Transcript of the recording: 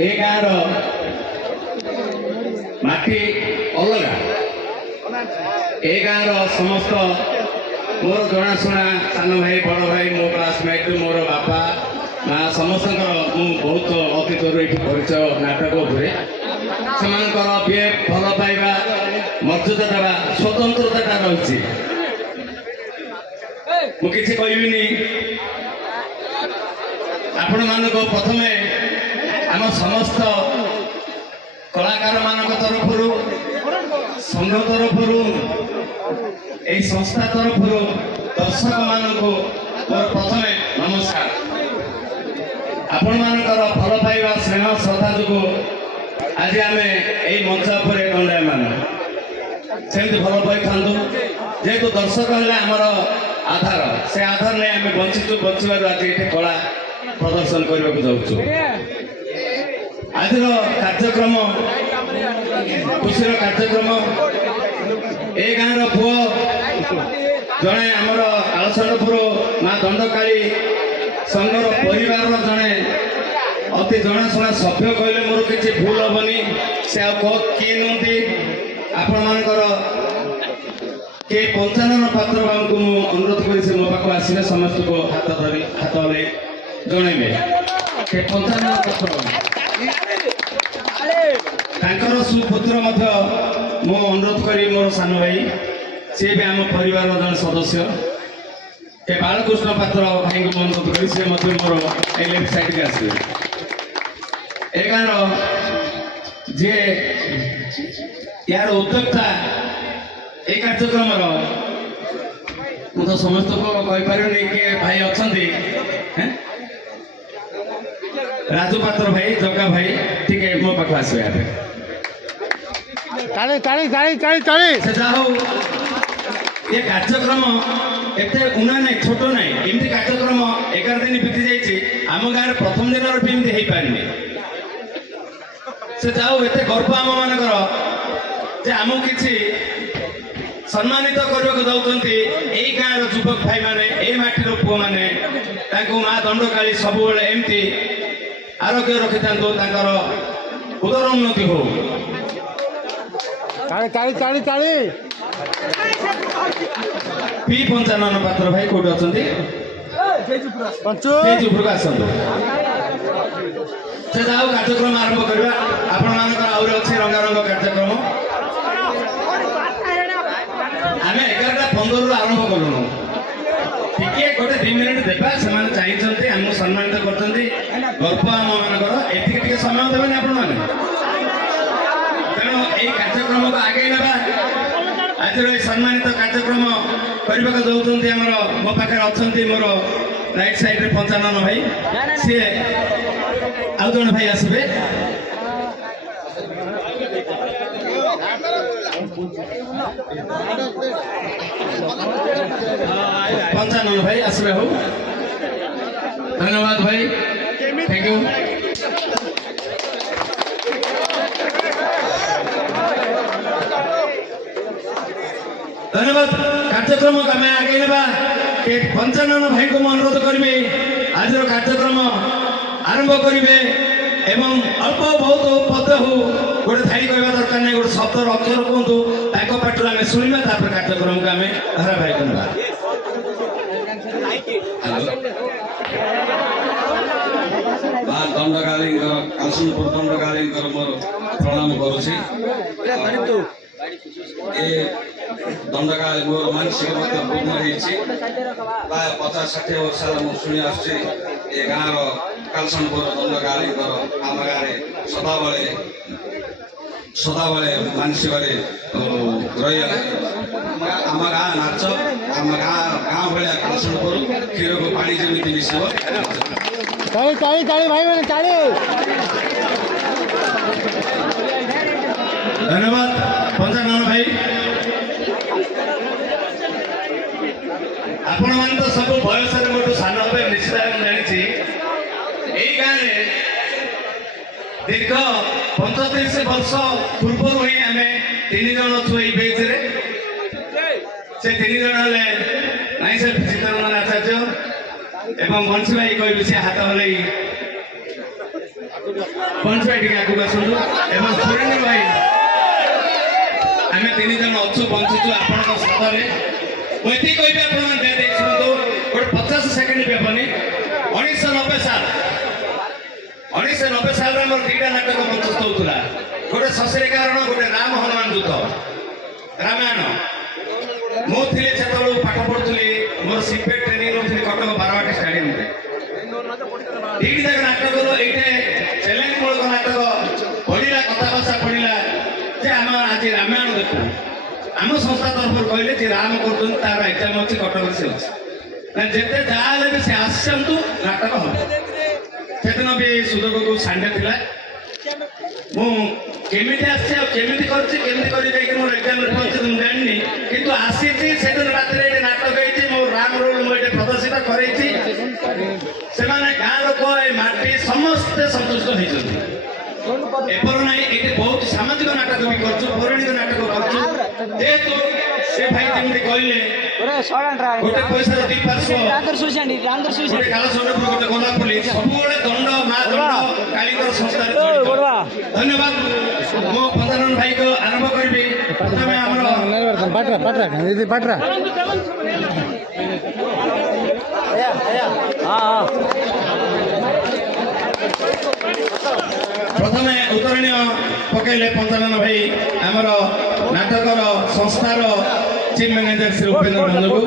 ए गाँव माटी अलगा ए गाँव समस्त मोर जनाशुना सान भाई बड़ भाई मो क्लासमेट मोर बापा माँ समस्त बहुत अतीत परिचय नाटक उपरे से भल पाइबा मर्यादा देवा स्वतंत्रता रही मुझे कहबिनी आपण मानक प्रथम आम समस्त कलाकार मान तरफ संघ तरफ यही संस्था तरफ दर्शक मानक प्रथम नमस्कार आपण मानकर भल पाइबा स्नेह श्रद्धा जो आज आम यही मंच पर दंडायमान सेमती भल पाई था जेहेतु दर्शक है आमर आधार से आधार नहीं आम बंचु बचार आज ये कला प्रदर्शन करने को जाऊँ आज कार्यक्रम खुशी कार्यक्रम ए गाँव पुओ जड़े आमर आलचंदपुर माँ दंडकाली संघर परिवार जड़े अति जनाशुना सभ्य कहले मोर किसी भूल हेनी से किए नुंती आपण मानकर के पंचानन पात्र बाबू को अनुरोध कर मो पाक आसिले समस्त को हाथ धरी हाथ हले जनइबे के पंचानन पात्र तांकर सुपुत्र मध्य मो अनुरोध करी मोर सान भाई सी भी आम परिवार जन सदस्य के बालकृष्ण पात्र भाई को अनुरोध करी से मोर लेफ्ट साइड के आसवे ए गाँव जे यार उद्योक्ता ए कार्यक्रम तो समस्त को कहीपर कि भाई अच्छा राजू पात्र भाई जगा भाई ठीक है मो पाख आसवे ये कार्यक्रम एते उना नहीं छोट नहीं एमती कार्यक्रम 11 दिन बीती जाइए आम गाँव प्रथम दिन भी एमती हो पारे से जाओ एते गर्व आम मानकर जे आम कि सम्मानित करने को जाऊँगी यही गाँव युवक भाई मैंने ये माटीर पुओ मैंने माँ दंडकाली सब एमती आरोग्य रखी था उदर उन्नति हो पी पंचानन पात्र भाई कौट अच्छा आसतु से जाओ कार्यक्रम आरंभ करवा आपण मानकर आउर अच्छे रंगारंग कार्यक्रम आम 11:15 आरंभ करूँ टिके गोटे 2 मिनिट देवा से चाहिए आमको सम्मानित कर गर्व आम मानकर एति समय देवे आपण मैंने तेणु यही कार्यक्रम को आगे ना आज सम्मानित कार्यक्रम करने को जाऊँगी आमर मो पाखे अच्छा मोर राइट साइड रे पंचानन भाई सी आउ जन भाई आसबे पंचानन भाई आसबे हो धन्यवाद भाई थैंक यू धन्यवाद कार्यक्रम को आम आगे ना पंचानन भाई को अनुरोध करी आज कार्यक्रम आरंभ करेंगे एवं अल्प बहुत पद हो गोटे थाई कहवा दरकार नहीं गोटे शब्द अक्षर कहतु पाटू आम शुणा कार्यक्रम को आम धारावाहिक करवा दंडकाली कालचंदपुर दंडकाली मोर प्रणाम करुँच दंडकाली मोर मानसिक पूर्ण प्राय 50-60 वर्ष शुणी आसुचे ए गाँव कालचंदपुर दंडकाली आम गाँव सदाबले मानसिक रही आम गाँ नाच आम गाँव भाया कालचंदपुर क्षीर को पानी जमी मिसब धन्यवाद पंचानन भाई आपण मान तो सब बयस मोटू सान हे निश्चित जानी यही गाँव दीर्घ 35 वर्ष पूर्व ही आम 3 जन अच्छु ये बेच से 3 जन नाई से चित्तरंजन आचार्य एवं बंशी भाई कह हाथ हल पंच भाई टी आगे आसतु एवं सुरेंद्र भाई आम तीन जन अच्छु बंचुचु आपण सदरे मुझे कहि शुणु गोटे 50 सेकेंड पेपनी 1990 साल 1990 साल मोर दीटा नाटक मंचस्थ होता गोटे ससरी कारण गोटे राम हनुमान दूत रामायण मुझे से पाठ पढ़ुली मोर सीपेट ट्रेनिंग नौली कटक बारवाटी स्टाडियम ये नाटक ये चैलेंज मूलक नाटक पढ़ला कथाभाषा पढ़ला जे आम आज रामायण देखू आम संस्था तरफ कहले जे राम कर तार एग्जाम अच्छी कटक से अच्छे जिते जहाँ भी से आसतु नाटक हम सेदिन भी सुजोग को सांडे थिला मुझे केमी कर मोर एग्जाम पहुंचे मुझे जानी किंतु आसी से दिन रात नाटक होती मो राम रोल मुझे प्रदर्शित कर गाँ लोक माटी समस्ते संतुष्ट होती एपर ना ये बहुत सामाजिक नाटक भी कर पौराणिक नाटक करेतु से भाई जमी कहले गोटे पैसा दी पार्श्व गोटे कालसंड गोटे गोलापल्ली सब दंड माँ दंड कालीकर संस्था धन्यवाद मो पदानंद भाई को आरंभ करी प्रथम प्रथम उत्तरणीय पकड़े पंचानन भाई आमर नाटकर संस्थार चीफ मैनेजर श्री उपेन्द्र नंद को